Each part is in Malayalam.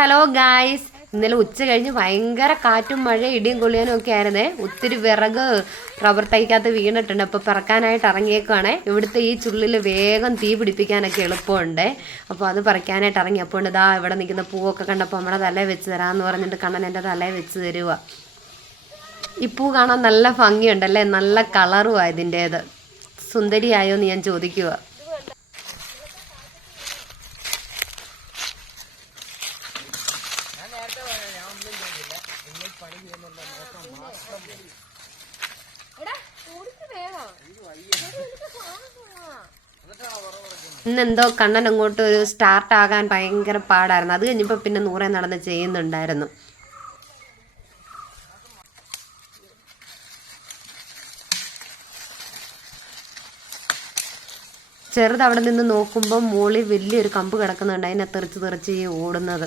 ഹലോ ഗായ്സ് ഇന്നലെ ഉച്ച കഴിഞ്ഞ് ഭയങ്കര കാറ്റും മഴ ഇടിയും കൊള്ളിയാനും ഒക്കെ ആയിരുന്നേ. ഒത്തിരി വിറക് റബ്ബർ തൈക്കകത്ത് വീണിട്ടുണ്ട്. അപ്പോൾ പറക്കാനായിട്ട് ഇറങ്ങിയേക്കുവാണേ. ഇവിടുത്തെ ഈ ചുള്ളിൽ വേഗം തീ പിടിപ്പിക്കാനൊക്കെ എളുപ്പമുണ്ട്. അപ്പോൾ അത് പറിക്കാനായിട്ട് ഇറങ്ങിയപ്പോൾ ഇതാ ഇവിടെ നിൽക്കുന്ന പൂവൊക്കെ കണ്ടപ്പോൾ നമ്മുടെ തലേ വെച്ച് തരാമെന്ന് പറഞ്ഞിട്ട് കണ്ണൻ എന്റെ തലേ വെച്ച് തരുക ഈ പൂ കാണാൻ നല്ല ഭംഗിയുണ്ടല്ലേ? നല്ല കളറുമാണ് ഇതിന്റേത്. സുന്ദരിയായോ എന്ന് ഞാൻ ചോദിക്കുക ഇന്നെന്തോ കണ്ണൻ അങ്ങോട്ട് ഒരു സ്റ്റാർട്ട് ആകാൻ ഭയങ്കര പാടായിരുന്നു. അത് കഴിഞ്ഞപ്പോൾ പിന്നെ നൂറെ നടന്ന് ചെയ്യുന്നുണ്ടായിരുന്നു. ചെറുത് അവിടെ നിന്ന് നോക്കുമ്പോൾ മോളിൽ വലിയൊരു കമ്പ് കിടക്കുന്നുണ്ട്. അതിനെ തെറിച്ച് തെറിച്ച് ഈ ഓടുന്നത്.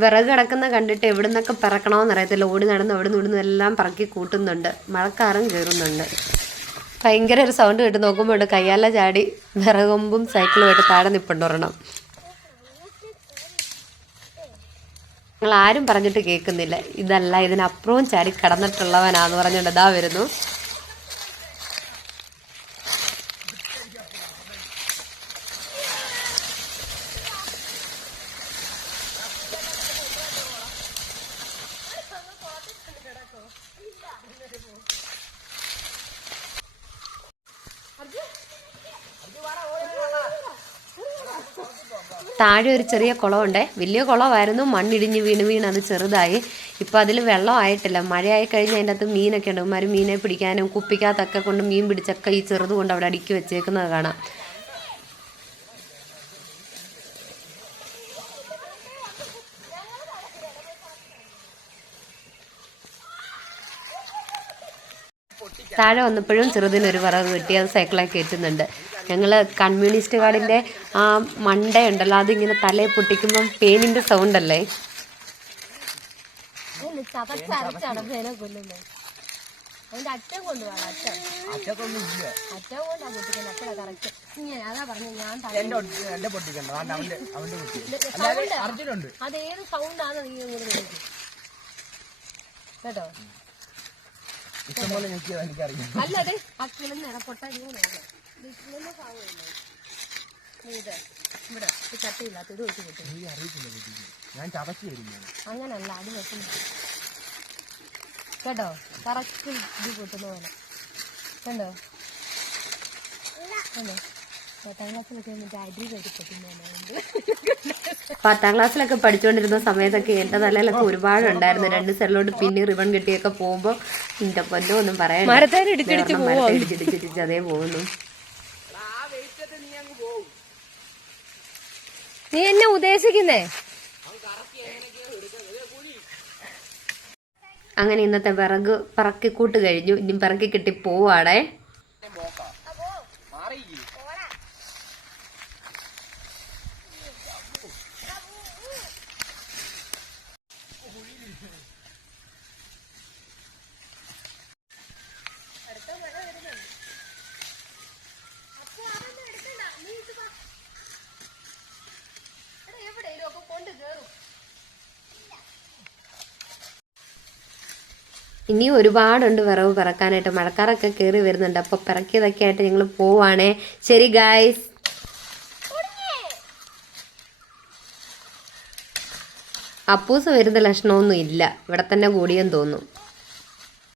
വിറക് കിടക്കുന്ന കണ്ടിട്ട് എവിടെ നിന്നൊക്കെ പിറക്കണമെന്ന് അറിയത്തില്ല. ഓടി നടന്ന് അവിടെ നിന്ന് എല്ലാം പറക്കി കൂട്ടുന്നുണ്ട്. മഴക്കാറും കയറുന്നുണ്ട്. ഭയങ്കര ഒരു സൗണ്ട് കേട്ട് നോക്കുമ്പോൾ ഉണ്ട്. കയ്യാല ചാടി വിറകൊമ്പും സൈക്കിളുമായിട്ട് താഴെ നിപ്പുണ്ടൊരെണ്ണം ഞങ്ങൾ ആരും പറഞ്ഞിട്ട് കേൾക്കുന്നില്ല. ഇതല്ല ഇതിനപ്പുറവും ചാടി കടന്നിട്ടുള്ളവനാന്ന് പറഞ്ഞുകൊണ്ട് ഇതാ വരുന്നു. താഴെ ഒരു ചെറിയ കുളമുണ്ടേ. വലിയ കുളമായിരുന്നു. മണ്ണിടിഞ്ഞ് വീണ് വീണ് അത് ചെറുതായി. ഇപ്പം അതിൽ വെള്ളമായിട്ടില്ല മഴയായി കഴിഞ്ഞാൽ അതിന്റെ അകത്ത് മീനൊക്കെ ഉണ്ട്. ഉമ്മാർ മീനെ പിടിക്കാനും കുപ്പിക്കകത്തൊക്കെ കൊണ്ട് മീൻ പിടിച്ചൊക്കെ ഈ ചെറുത് കൊണ്ട് അവിടെ അടുക്കി വെച്ചേക്കുന്നത് കാണാം. താഴെ വന്നപ്പോഴും ചെറുതിനൊരു വിറക് കിട്ടി അത് സൈക്കിളാക്കി കയറ്റുന്നുണ്ട് ഞങ്ങൾ കമ്മ്യൂണിസ്റ്റ് കാർഡിന്റെ ആ മണ്ടയുണ്ടല്ലോ അതിങ്ങനെ തലയിൽ പൊട്ടിക്കുമ്പം പേനിന്റെ സൗണ്ട് അല്ലേ ചതച്ചരച്ചടപ്പേനെ കൊല്ലുന്നു. അതിന്റെ അറ്റം കൊണ്ടുപോകണം അറ്റം. അറ്റം കൊണ്ടാ പൊട്ടിക്കുന്നത് അപ്പഴാ കറക്റ്റ് ഇങ്ങനെ അതാ പറഞ്ഞു ഞാൻ എന്റെ പൊട്ടിക്കണ്ട അവന്റെ അവന്റെ അവന്റെ പൊട്ടി. അല്ലാതെ അർജുനുണ്ട്. അതേത് സൗണ്ടാണ് നീ കേട്ടോ? ഇഷ്ടംപോലെ എനിക്കറിയാം അല്ലാതെ ആ കിളുന്ന പൊട്ടാ ഇത് ഇവിടെ ഈ ചട്ടയില്ലാത്ത ഇത് വെച്ച് കിട്ടും നീ അറിയത്തില്ല ഞാൻ ചതച്ചു വരുന്നു അങ്ങനല്ല അത് വെക്കുന്നു കേട്ടോ കറക്റ്റ് ഇത് കൂട്ടുന്ന പോലെ കണ്ടോ കണ്ടോ പത്താം ക്ലാസ്സിലൊക്കെ പത്താം പഠിച്ചുകൊണ്ടിരുന്ന സമയത്തൊക്കെ എന്റെ തലയിലൊക്കെ ഒരുപാട് ഉണ്ടായിരുന്നു രണ്ട് സൈഡിലോട്ട് പിന്നെ റിബൺ കെട്ടിയൊക്കെ പോകുമ്പോൾ എന്റെ പൊന്നോ ഒന്നും പറയാൻ അതേ പോകുന്നു. നീ എന്നെ ഉദ്ദേശിക്കുന്നേ? അങ്ങനെ ഇന്നത്തെ വിറക് പറക്കിക്കൂട്ട് കഴിഞ്ഞു. ഇനി പറക്കി കിട്ടി പോവാടേ ഇനി ഒരുപാടുണ്ട് വിറവ് പിറക്കാനായിട്ട്. മഴക്കാറൊക്കെ കയറി വരുന്നുണ്ട്. അപ്പോൾ പിറക്കിയതൊക്കെ ആയിട്ട് ഞങ്ങൾ പോവാണേ. ശരി ഗായ്സ് അപ്പൂസ് വരുന്ന ലക്ഷണമൊന്നും ഇല്ല. ഇവിടെ തന്നെ കൂടിയെന്ന് തോന്നുന്നു